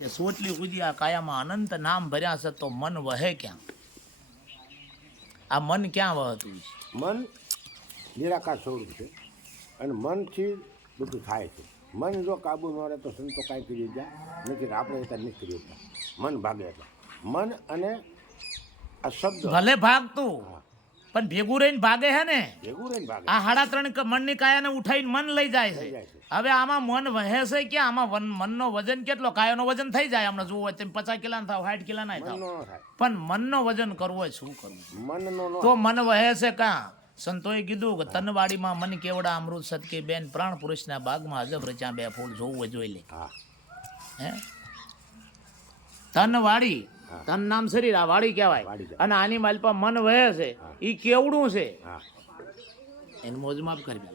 સોટલી ઉજી આ કાયામાં અનંત નામ ભર્યા છે તો મન વહે ક્યાં? આ મન ક્યાં વહતું છે? મન નિરાકાર સ્વરૂપ છે અને મનથી બધું થાય છે. મન જો કાબુ ન રહે તો સંતો કાંઈ કરી જાય નથી, આપણે ત્યાં નથી કરી શકતા. મન ભાગે એટલે મન અને આ શબ્દ ભલે ભાગતું પણ ભેગું રહીને ભાગે છે ને. ભેગું રહીને ભાગે. આ 3.5 મનની કાયાને ઉઠાઈને મન લઈ જાય છે. હવે આમાં મન વહે છે ક્યાં? આમાં મનનો વજન કેટલો? કાયાનો વજન થઈ જાય હમણાં જોવું હોય તેમ 50 કિલા થાવ 60 કિલા ના થાવ, પણ મનનો વજન કરવું હોય શું કરવું? મનનો તો મન વહે છે ક્યાં? સંતોએ કીધું કે તનવાડીમાં મન કેવડા અમૃત સદકે બેન પ્રાણ પુરુષના બાગમાં અજબ રચ્યા બે ફૂલ જોવું હોય જોઈ લે. હે તનવાડી, તન નામ શરીર, આ વાડી કહેવાય. અને આની માલપા મન વહે છે, ઈ કેવડું છે એનું મોજમાપ કરી દે.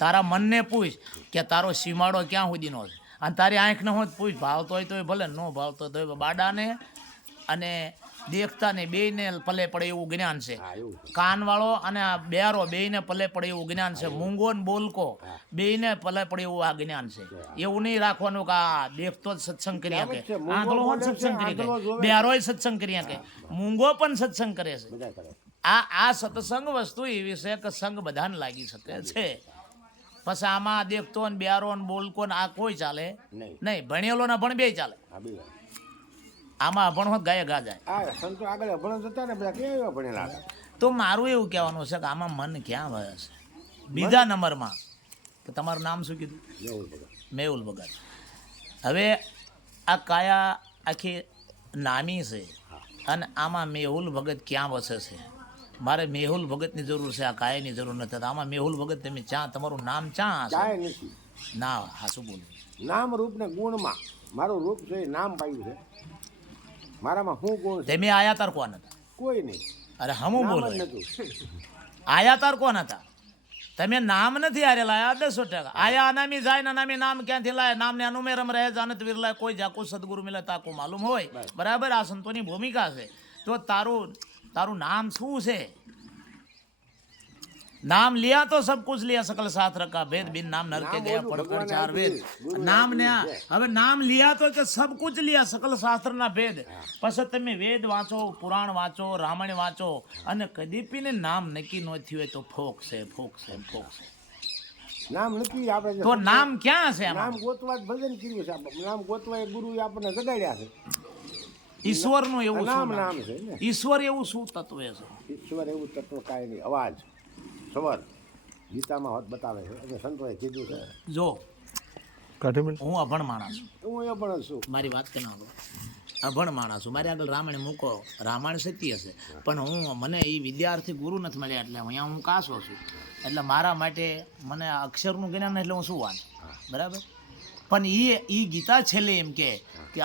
તારા મનને પૂછ કે તારો સીમાડો ક્યાં સુધીનો છે, અને તારી આંખને હોત પૂછ ભાવતો હોય તો ભલે, ન ભાવતો તો બાડાને અને દેખતાને બેયને પલે પડે એવું જ્ઞાન છે. કાનવાળો અને આ બેરો બેયને પલે પડે એવું જ્ઞાન છે. મૂંગો ને બોલકો બેયને પલે પડે એવું આ જ્ઞાન છે. એવું નહીં રાખવાનું કે આ દેખતો જ સત્સંગ કરી શકે, આંધળો જ સત્સંગ કરી શકે, બેરોય સત્સંગ કરી શકે, મૂંગો પણ સત્સંગ કરે છે. આ સત્સંગ વસ્તુ એવી છે કે સંગ બધાને લાગી શકે છે. પછી આમાં દેખતો ને બેરો ને બોલકો ને આ કોઈ ચાલે નહીં. ભણેલો ને ભણ બે ચાલે. આમાં અભણ હોત ગાય ગા જાય. સંતો આગળ અભણ જતા ને બધા કેવા ભણેલા હતા. તો મારું એવું કહેવાનું છે કે આમાં મન ક્યાં વહે છે? બીજા નંબરમાં કે તમારું નામ શું કીધું? મેહુલ ભગત. હવે આ કાયા આખી નામી છે અને આમાં મેહુલ ભગત ક્યાં વસે છે? મારે મેહુલ ભગતની જરૂર છે, આ કાયાની જરૂર નથી. આમાં મેહુલ ભગત તમે ચા, તમારું નામ ચા નથી ના? હા શું બોલું? નામ રૂપ ને ગુણમાં મારું રૂપ છે, નામ પાયું છે. મારામાં શું ગુણ છે? તમે આયા તાર કોણ હતા? કોઈ નહીં. અરે હમું બોલો, નતું આયા તાર કોણ હતા? તમે નામ નથી હારે લાયા 100%. આયા અનામી જાય ને અનામી નામ ક્યાંથી લાય? નામને અનુમેરમ રહે જાનત વિરલાય, કોઈ જાકુ સદગુરુ મિલે તાકો માલુમ હોય. બરાબર, આ સંતોની ભૂમિકા છે. તો તારું નામ શું છે? नाम लिया तो सब कुछ लिया, सकल साथ रखा, भेद बिन नाम नर के गया पढ़कर 4 वेद. नाम ने હવે નામ लिया તો કે सब कुछ लिया, सकल શાસ્ત્રના ભેદ. પછી તમે વેદ વાંચો, પુરાણ વાંચો, રામાયણ વાંચો અને કદી પીને નામ નક્કી ન થયું હોય તો ફોક છે. નામ નથી આપણે તો નામ ક્યાં છે? નામ ગોતવા જ ભજન કર્યું છે. નામ ગોતવા એ ગુરુ આપણને જગાડ્યા છે. ઈશ્વરનું એવું નામ છે ને. ઈશ્વર એવું શું તત્વ છે? ઈશ્વર એવું તત્વ કાંઈ નહીં. અવાજ સ્વર ગીતામાં હોત બતાવે છે અને સંતોએ કીધું છે. જો હું અભણ માણસ છું, હું એ પણ છું. મારી વાત કે ના અભણ માણસ છું. મારી આગળ રામાયણ મૂકો, રામાયણ સત્ય છે, પણ મને એ વિદ્યાર્થી ગુરુ નથી મળ્યા એટલે અહીંયા હું કાસો છું. એટલે મારા માટે મને અક્ષરનું જ્ઞાન એટલે હું શું વાંચું? બરાબર. પણ એ ગીતા છેલ્લે એમ કે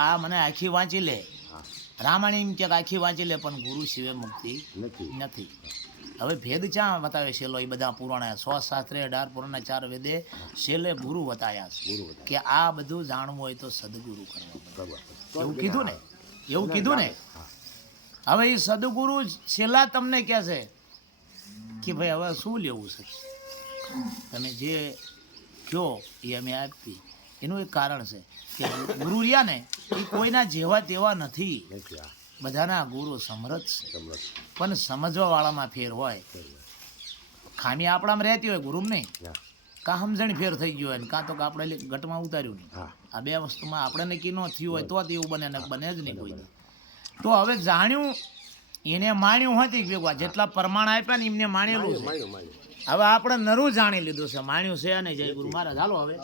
આ મને આખી વાંચી લે, રામાયણ એમ કે આખી વાંચી લે, પણ ગુરુ સિવાય મુક્તિ નથી. હવે ભેદ ક્યાં બતાવે છેલ્લો? એ બધા પુરાણ 100 શાસ્ત્રે 18 પુરાણ 4 વેદે છેલ્લે ગુરુ બતાવ્યા છે કે આ બધું જાણવું હોય તો સદગુરુ કરવા. એવું કીધું ને. હવે એ સદગુરુ છેલ્લા તમને કહે છે કે ભાઈ હવે શું લેવું છે, તમે જે કહો એ અમે આપી. એનું એક કારણ છે કે ગુરુ રહ્યા ને એ કોઈના જેવા તેવા નથી. બધાના ગુરુ સમરથ છે, પણ સમજવા વાળામાં ફેર હોય. ખામી આપણામાં રહેતી હોય, ગુરુ નહીં. કાં સમજણ ફેર થઈ ગયો હોય, કાં તો આપણે ગટમાં ઉતાર્યું નહીં. આ બે વસ્તુમાં આપણે નક્કી ન થયું હોય તો એવું બને ને બને જ નહીં કોઈ. તો હવે જાણ્યું એને માણ્યું હતી ભેગવા, જેટલા પ્રમાણ આપ્યા ને એમને માણેલું છે. હવે આપણે નરું જાણી લીધું છે, માણ્યું છે અને જય ગુરુ મહારાજ. હાલો હવે